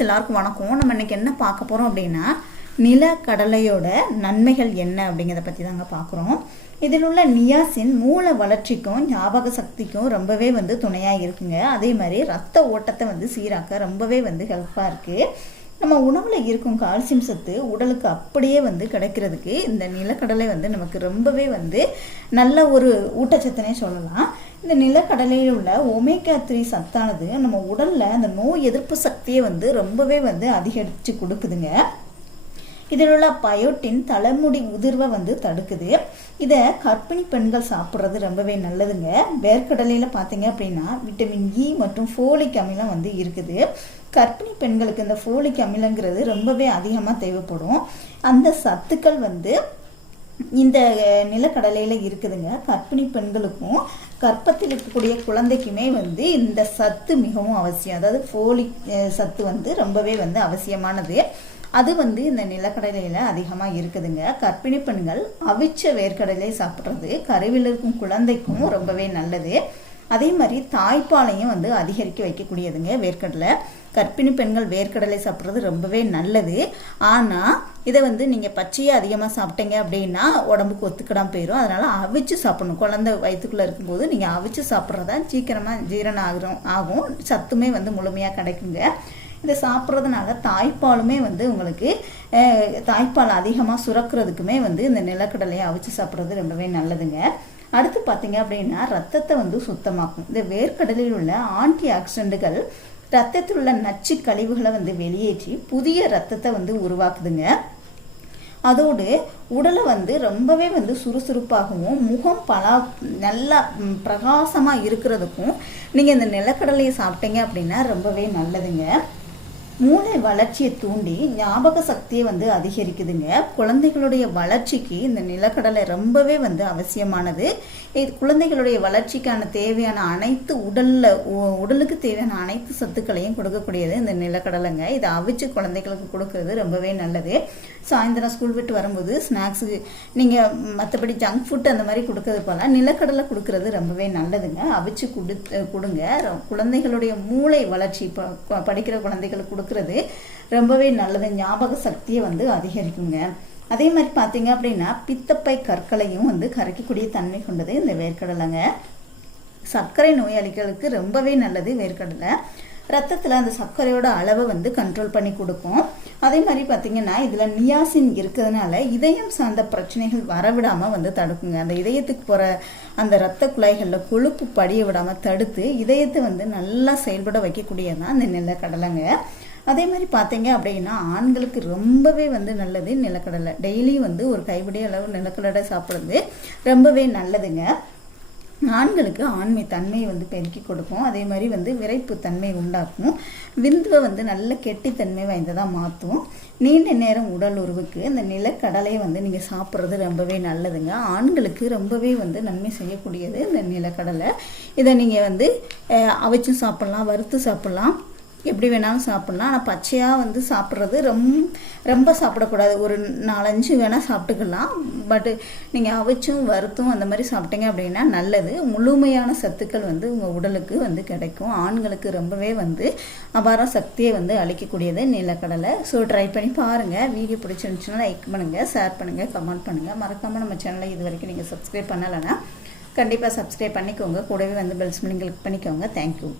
எல்லாருக்கும் வணக்கம். நம்ம இன்னைக்கு என்ன பார்க்க போகிறோம் அப்படின்னா நிலக்கடலையோட நன்மைகள் என்ன அப்படிங்கிறத பற்றி தாங்க பார்க்குறோம். இதில் உள்ள நியாசின் மூளை வளர்ச்சிக்கும் ஞாபக சக்திக்கும் ரொம்பவே வந்து துணையாக இருக்குங்க. அதே மாதிரி ரத்த ஓட்டத்தை வந்து சீராக்க ரொம்பவே வந்து ஹெல்ப்பாக இருக்குது நம்ம உணவில் இருக்கும் கால்சியம் சத்து உடலுக்கு அப்படியே வந்து கிடைக்கிறதுக்கு இந்த நிலக்கடலை வந்து நமக்கு ரொம்பவே வந்து நல்ல ஒரு ஊட்டச்சத்துனே சொல்லலாம். இந்த நிலக்கடலையில் உள்ள ஒமேகா த்ரீ சத்தானது நம்ம உடலில் அந்த நோய் எதிர்ப்பு சக்தியை வந்து ரொம்பவே வந்து அதிகரித்து கொடுக்குதுங்க. இதில் உள்ள பயோட்டின் தலைமுடி உதிர்வை வந்து தடுக்குது. இதை கர்ப்பிணி பெண்கள் சாப்பிட்றது ரொம்பவே நல்லதுங்க. வேர்க்கடலையில் பார்த்தீங்க அப்படின்னா விட்டமின் இ e மற்றும் ஃபோலிக் அமிலம் வந்து இருக்குது. கர்ப்பிணி பெண்களுக்கு இந்த ஃபோலிக் அமிலங்கிறது ரொம்பவே அதிகமாக தேவைப்படும். அந்த சத்துக்கள் வந்து இந்த நிலக்கடலையில் இருக்குதுங்க. கர்ப்பிணி பெண்களுக்கும் கற்பத்தில் இருக்கக்கூடிய குழந்தைக்குமே வந்து இந்த சத்து மிகவும் அவசியம். அதாவது ஃபோலிக் சத்து வந்து ரொம்பவே வந்து அவசியமானது. அது வந்து இந்த நிலக்கடலையில் அதிகமாக இருக்குதுங்க. கர்ப்பிணி பெண்கள் அவிச்ச வேர்க்கடலை சாப்பிட்றது கருவில் இருக்கும் குழந்தைக்கும் ரொம்பவே நல்லது. அதே மாதிரி தாய்ப்பாலையும் வந்து அதிகரிக்க வைக்கக்கூடியதுங்க வேர்க்கடலை. கர்ப்பிணி பெண்கள் வேர்க்கடலை சாப்பிட்றது ரொம்பவே நல்லது. ஆனால் இதை வந்து நீங்கள் பச்சையாக அதிகமாக சாப்பிட்டீங்க அப்படின்னா உடம்புக்கு ஒத்துக்கிடாம போயிடும் அதனால் அவிச்சு சாப்பிடணும். குழந்தை வயிற்றுக்குள்ளே இருக்கும்போது நீங்கள் அவிச்சு சாப்பிட்றதா சீக்கிரமாக ஜீரணம் ஆகும் ஆகும். சத்துமே வந்து முழுமையாக கிடைக்குங்க. இதை சாப்பிட்றதுனால தாய்ப்பாலுமே வந்து உங்களுக்கு தாய்ப்பால் அதிகமாக சுரக்கிறதுக்குமே வந்து இந்த நிலக்கடலையை அவிச்சு சாப்பிட்றது ரொம்பவே நல்லதுங்க. அடுத்து பார்த்தீங்க அப்படின்னா ரத்தத்தை வந்து சுத்தமாக்கும். இந்த வேர்க்கடலில் உள்ள ஆன்டி ஆக்சிடென்ட்டுகள் ரத்தத்தில் உள்ள நச்சு கழிவுகளை வந்து வெளியேற்றி புதிய ரத்தத்தை வந்து உருவாக்குதுங்க. அதோடு உடலை வந்து ரொம்பவே வந்து சுறுசுறுப்பாகவும் முகம் பலா நல்லா பிரகாசமாக இருக்கிறதுக்கும் நீங்கள் இந்த நிலக்கடலையை சாப்பிட்டீங்க அப்படின்னா ரொம்பவே நல்லதுங்க. மூளை வளர்ச்சியை தூண்டி ஞாபக சக்தியை வந்து அதிகரிக்குதுங்க. குழந்தைகளுடைய வளர்ச்சிக்கு இந்த நிலக்கடலை ரொம்பவே வந்து அவசியமானது. இது குழந்தைகளுடைய வளர்ச்சிக்கான தேவையான அனைத்து உடலில் உடலுக்கு தேவையான அனைத்து சத்துக்களையும் கொடுக்கக்கூடியது இந்த நிலக்கடலைங்க. இதை அவிச்சு குழந்தைகளுக்கு கொடுக்கறது ரொம்பவே நல்லது. சாயந்தரம் ஸ்கூல் விட்டு வரும்போது ஸ்நாக்ஸுக்கு நீங்கள் மற்றபடி ஜங்க் ஃபுட் அந்த மாதிரி கொடுக்கறது போல் நிலக்கடலை கொடுக்கறது ரொம்பவே நல்லதுங்க. அவிச்சு கொடுத்து கொடுங்க. குழந்தைகளுடைய மூளை வளர்ச்சி படிக்கிற குழந்தைகளுக்கு கொடுக்கறது ரொம்பவே நல்லது. ஞாபக சக்தியை வந்து அதிகரிக்குங்க. அதே மாதிரி பார்த்தீங்க அப்படின்னா பித்தப்பை கற்களையும் வந்து கரைக்கக்கூடிய தன்மை கொண்டது இந்த வேர்க்கடலைங்க. சர்க்கரை நோயாளிகளுக்கு ரொம்பவே நல்லது வேர்க்கடலை. ரத்தத்தில் அந்த சர்க்கரையோட அளவை வந்து கண்ட்ரோல் பண்ணி கொடுக்கும். அதே மாதிரி பார்த்தீங்கன்னா இதில் நியாசின் இருக்கிறதுனால இதயம் சார்ந்த பிரச்சனைகள் வரவிடாமல் வந்து தடுக்குங்க. அந்த இதயத்துக்கு போகிற அந்த ரத்த குழாய்களில் கொழுப்பு படிய விடாமல் தடுத்து இதயத்தை வந்து நல்லா செயல்பட வைக்கக்கூடியதான் அந்த நிலக்கடலைங்க அதே மாதிரி பார்த்தீங்க அப்படின்னா ஆண்களுக்கு ரொம்பவே வந்து நல்லது நிலக்கடலை. டெய்லி வந்து ஒரு கைப்பிடி அளவு நிலக்கடலை சாப்பிட்றது ரொம்பவே நல்லதுங்க. ஆண்களுக்கு ஆண்மை தன்மையை வந்து பெருக்கி கொடுக்கும். அதே மாதிரி வந்து விரைப்பு தன்மை உண்டாக்கும். விந்துவை வந்து நல்ல கெட்டித்தன்மை வாய்ந்ததாக மாற்றும். நீண்ட நேரம் உடல் உருவுக்கு இந்த நிலக்கடலையை வந்து நீங்கள் சாப்பிட்றது ரொம்பவே நல்லதுங்க. ஆண்களுக்கு ரொம்பவே வந்து நன்மை செய்யக்கூடியது இந்த நிலக்கடலை. இதை நீங்கள் வந்து அவிச்சும் சாப்பிட்லாம் வறுத்து சாப்பிட்லாம். எப்படி வேணாலும் சாப்பிட்லாம். ஆனால் பச்சையாக வந்து சாப்பிட்றது ரொம்ப ரொம்ப சாப்பிடக்கூடாது. ஒரு நாலஞ்சு வேணால் சாப்பிட்டுக்கலாம். பட்டு நீங்கள் அவிச்சும் வறுத்தும் அந்த மாதிரி சாப்பிட்டீங்க அப்படின்னா நல்லது. முழுமையான சத்துக்கள் வந்து உங்கள் உடலுக்கு வந்து கிடைக்கும். ஆண்களுக்கு ரொம்பவே வந்து அபார சக்தியை வந்து அளிக்கக்கூடியது நிலக்கடலை. ஸோ ட்ரை பண்ணி பாருங்கள் வீடியோ பிடிச்சிருந்துச்சுன்னா லைக் பண்ணுங்கள் ஷேர் பண்ணுங்கள் கமெண்ட் பண்ணுங்கள் மறக்காமல் நம்ம சேனலை இது வரைக்கும் நீங்கள் சப்ஸ்கிரைப் பண்ணலைன்னா கண்டிப்பாக சப்ஸ்கிரைப் பண்ணிக்கோங்க. கூடவே வந்து பெல்ஸ் பண்ணி கிளிக் பண்ணிக்கோங்க. தேங்க்யூ